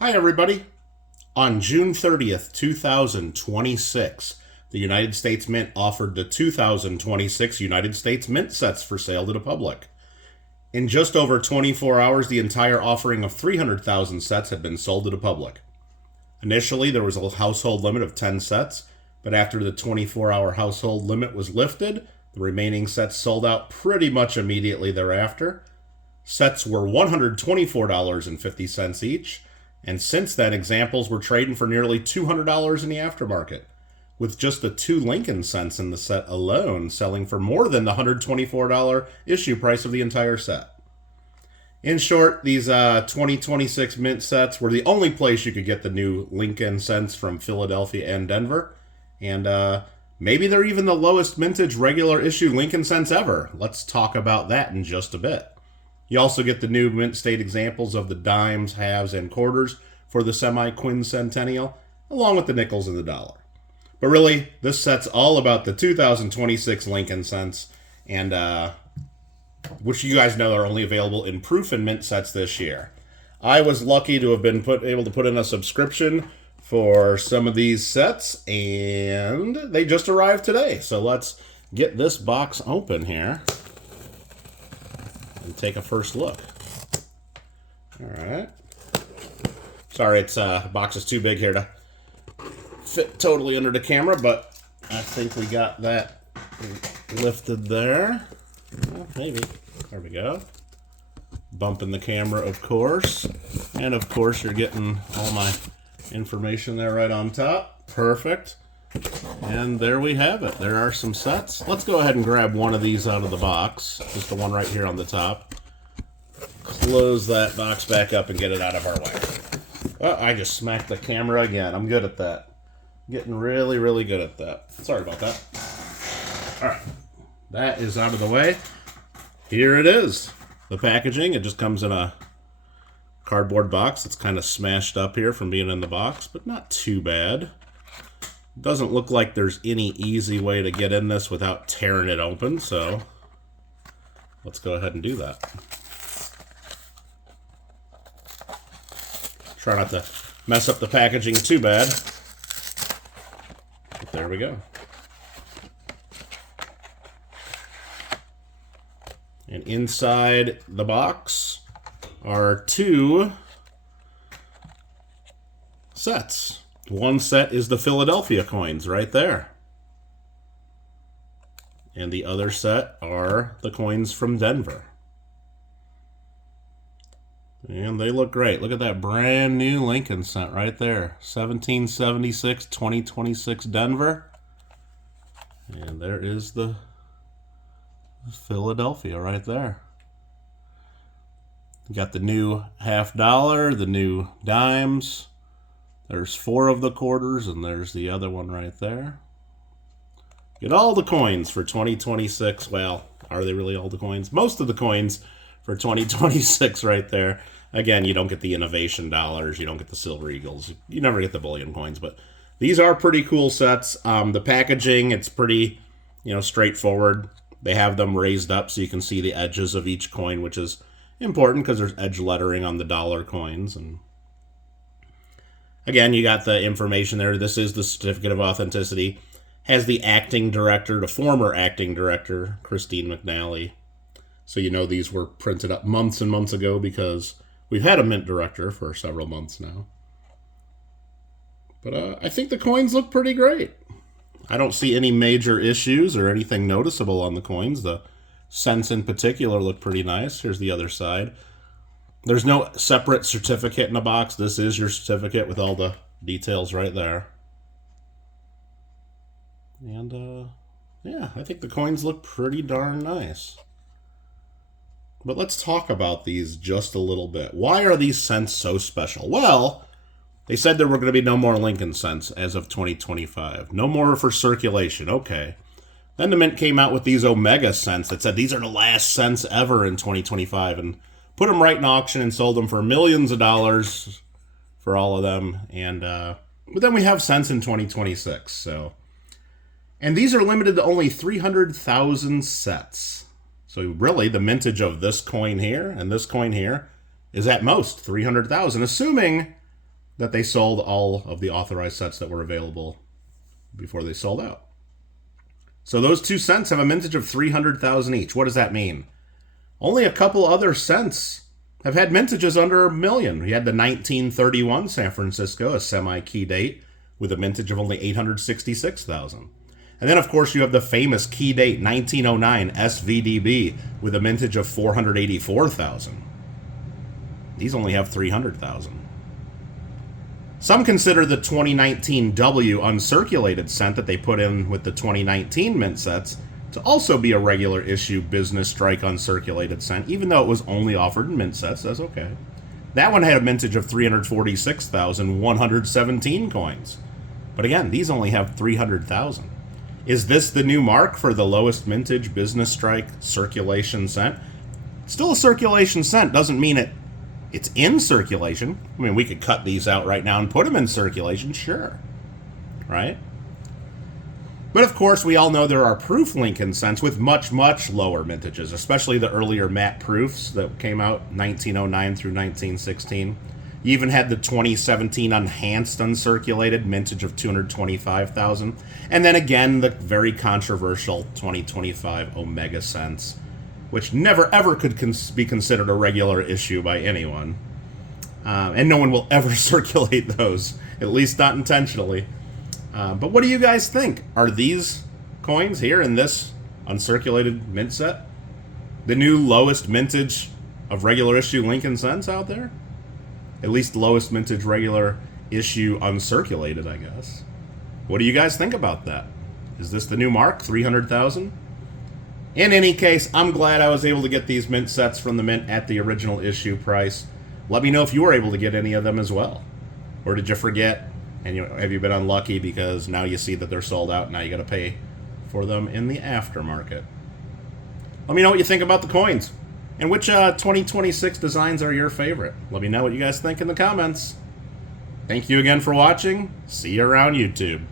Hi, everybody. On June 30th, 2026, the United States Mint offered the 2026 United States Mint sets for sale to the public. In just over 24 hours, the entire offering of 300,000 sets had been sold to the public. Initially, there was a household limit of 10 sets, but after the 24-hour household limit was lifted, the remaining sets sold out pretty much immediately thereafter. Sets were $124.50 each, and since then, examples were trading for nearly $200 in the aftermarket, with just the 2 Lincoln cents in the set alone selling for more than the $124 issue price of the entire set. In short, these 2026 Mint sets were the only place you could get the new Lincoln cents from Philadelphia and Denver, and maybe they're even the lowest mintage regular issue Lincoln cents ever. Let's talk about that in just a bit. You also get the new Mint State examples of the dimes, halves, and quarters for the semi-quincentennial, along with the nickels and the dollar. But really, this set's all about the 2026 Lincoln cents, and which you guys know are only available in proof and mint sets this year. I was lucky to have been able to put in a subscription for some of these sets, and they just arrived today. So let's get this box open here and take a first look. All right. Sorry, it's box is too big here to fit totally under the camera, but I think we got that lifted there. Well, maybe. There we go. Bumping the camera, of course. And of course, you're getting all my information there right on top. Perfect. And there we have it. There are some sets. Let's go ahead and grab one of these out of the box. Just the one right here on the top. Close that box back up and get it out of our way. Oh, I just smacked the camera again. I'm good at that. Getting really, really good at that. Sorry about that. All right. That is out of the way. Here it is. The packaging. It just comes in a cardboard box. It's kind of smashed up here from being in the box, but not too bad. Doesn't look like there's any easy way to get in this without tearing it open, so let's go ahead and do that. Try not to mess up the packaging too bad. But there we go. And inside the box are 2 sets. One set is the Philadelphia coins right there. And the other set are the coins from Denver. And they look great. Look at that brand new Lincoln cent right there. 1776, 2026 Denver. And there is the Philadelphia right there. You got the new $50, the new dimes. There's 4 of the quarters, and there's the other one right there. Get all the coins for 2026. Well, are they really all the coins? Most of the coins for 2026 right there. Again, you don't get the innovation dollars. You don't get the silver eagles. You never get the bullion coins, but these are pretty cool sets. The packaging, it's pretty, straightforward. They have them raised up so you can see the edges of each coin, which is important because there's edge lettering on the dollar coins. And again, you got the information there. This is the certificate of authenticity. Has the acting director, the former acting director, Christine McNally. So you know these were printed up months and months ago because we've had a mint director for several months now. But I think the coins look pretty great. I don't see any major issues or anything noticeable on the coins. The cents in particular look pretty nice. Here's the other side. There's no separate certificate in the box. This is your certificate with all the details right there. And, yeah, I think the coins look pretty darn nice. But let's talk about these just a little bit. Why are these cents so special? Well, they said there were going to be no more Lincoln cents as of 2025. No more for circulation. Okay. Then the Mint came out with these Omega cents that said these are the last cents ever in 2025 and put them right in auction and sold them for millions of dollars for all of them. And but then we have cents in 2026. So, and these are limited to only 300,000 sets. So really, the mintage of this coin here and this coin here is at most 300,000, assuming that they sold all of the authorized sets that were available before they sold out. So those 2 cents have a mintage of 300,000 each. What does that mean? Only a couple other cents have had mintages under $1 million. We had the 1931 San Francisco, a semi-key date, with a mintage of only 866,000. And then, of course, you have the famous key date 1909 SVDB with a mintage of 484,000. These only have 300,000. Some consider the 2019 W uncirculated cent that they put in with the 2019 mint sets to also be a regular issue business strike uncirculated cent, even though it was only offered in mint sets. That's okay. That one had a mintage of 346,117 coins. But again, these only have 300,000. Is this the new mark for the lowest mintage business strike circulation cent? Still a circulation cent, doesn't mean it's in circulation. I mean, we could cut these out right now and put them in circulation, sure. Right? But of course, we all know there are proof Lincoln cents with much, much lower mintages, especially the earlier matte proofs that came out 1909 through 1916. You even had the 2017 enhanced uncirculated mintage of 225,000. And then again, the very controversial 2025 Omega cents, which never ever could be considered a regular issue by anyone. And no one will ever circulate those, at least not intentionally. But what do you guys think? Are these coins here in this uncirculated mint set the new lowest mintage of regular issue Lincoln cents out there? At least lowest mintage regular issue uncirculated, I guess. What do you guys think about that? Is this the new mark, 300,000? In any case, I'm glad I was able to get these mint sets from the mint at the original issue price. Let me know if you were able to get any of them as well. Or did you forget? And have you been unlucky because now you see that they're sold out, now you got to pay for them in the aftermarket? Let me know what you think about the coins. And which 2026 designs are your favorite? Let me know what you guys think in the comments. Thank you again for watching. See you around YouTube.